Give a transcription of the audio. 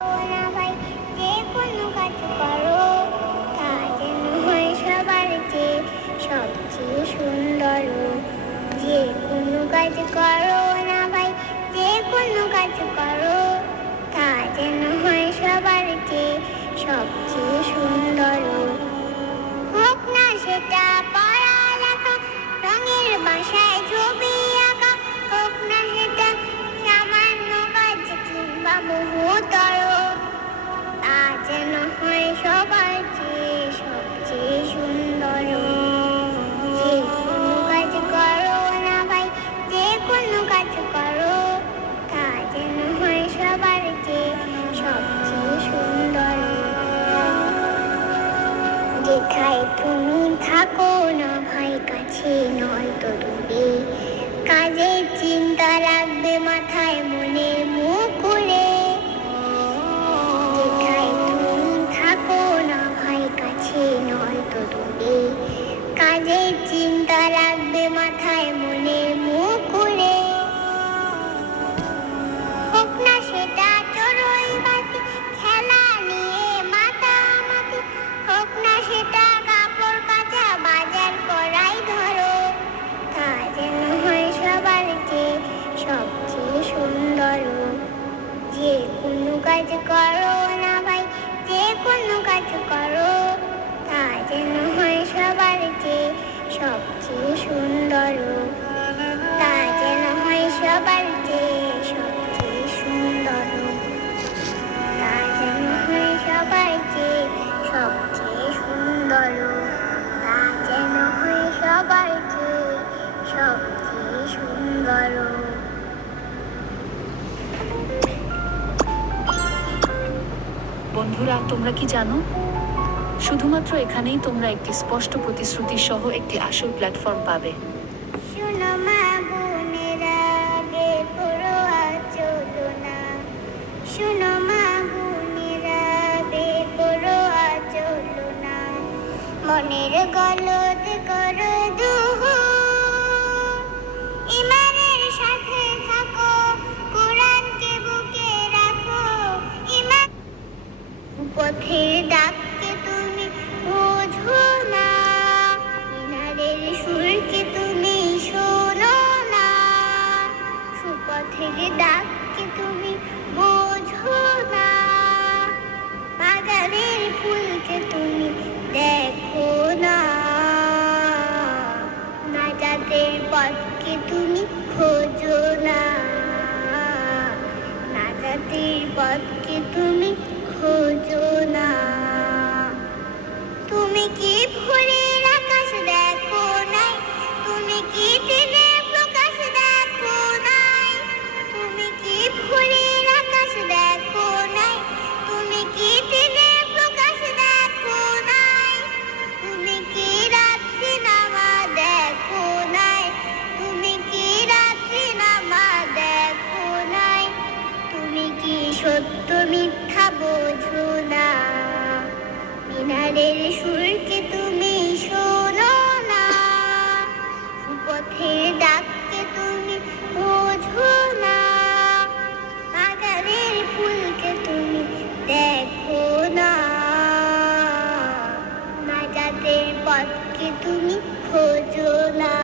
না ভাই, যে কোনো কাজ করো তা যেন হয় সবার চেয়ে সবচেয়ে সুন্দর। যে কোনো কাজ করো না ভাই, যে কোনো কাজ করো তা যেন হয় সবার চেয়ে সবচেয়ে সুন্দর। হোক না সেটা পড়ালেখা, রঙের বাসায় ছবি আঁকা, হোক না সেটা সামান্য কাজ কিংবা বহুতর, তা যেন হয় সবার চেয়ে সবচেয়ে সুন্দর। যে কোনো কাজ করো না ভাই, যে কোনো কাজ করো তা যেন হয় সবার চেয়ে সবচেয়ে সুন্দর। যেথায় তুমি থাকো না ভাই, কাছে নয়তো দূরে, কাজের চিন্তা রাখবে মাথায় মনের মুকুলে। যেথায় তুমি থাকো না ভাই, কাছে নয়তো দূরে, কাজের চিন্তা রাখবে মাথায় মনের মুকুলে। হোক না সেটা চড়ুই বাতি, খেলা নিয়ে মাতামাতি, হোক না সেটা কাপড় কাচা, বাজার করাই ধরো, তা যেন হয় সবার চেয়ে সবচেয়ে সুন্দর। যে কোনো কাজ করো না ভাই, যে কোনো কাজ করো তা যেন হয় সবার চেয়ে সবচেয়ে সুন্দর। তা যেন হয় সবার চেয়ে সবচেয়ে সুন্দর। তা যেন হয় সবার চেয়ে সবচেয়ে সুন্দর। তা যেন হয় সবার চেয়ে সবচেয়ে সুন্দর। বন্ধুরা, তোমরা কি জানো, শুধুমাত্র এখানেই তোমরা একটি স্পষ্ট প্রতিশ্রুতি সহ একটি আসল প্ল্যাটফর্ম পাবে। শোনো মা বোনেরা, বেপরোয়া চলো না। শোনো মা বোনেরা, বেপরোয়া চলো না। মনের গলদ করো দুহু, ইমানের সাথে থাকো, কোরআনকে বুকে রাখো। ইমান পথের ডাককে তুমি বোঝো না, মিনারের সুরকে তুমি শোনো না। সুপথের ডাককে তুমি বোঝো না, বাগানের ফুলকে তুমি দেখো না। নাজাতের পথকে তুমি খোঁজো না, নাজাতের পথকে তুমি খোঁজো না। তুমি কি ভোরের আকাশ দেখো নাই? তুমি কি দিনের প্রকাশ দেখো নাই? তুমি কি ভোরের আকাশ দেখো নাই? তুমি কি দিনের প্রকাশ দেখো নাই? তুমি কি রাত্রি নামা দেখো নাই? তুমি কি রাত্রি নামা দেখো নাই? তুমি কি সত্য মিথ্যা বোঝো না? মিনারের সুর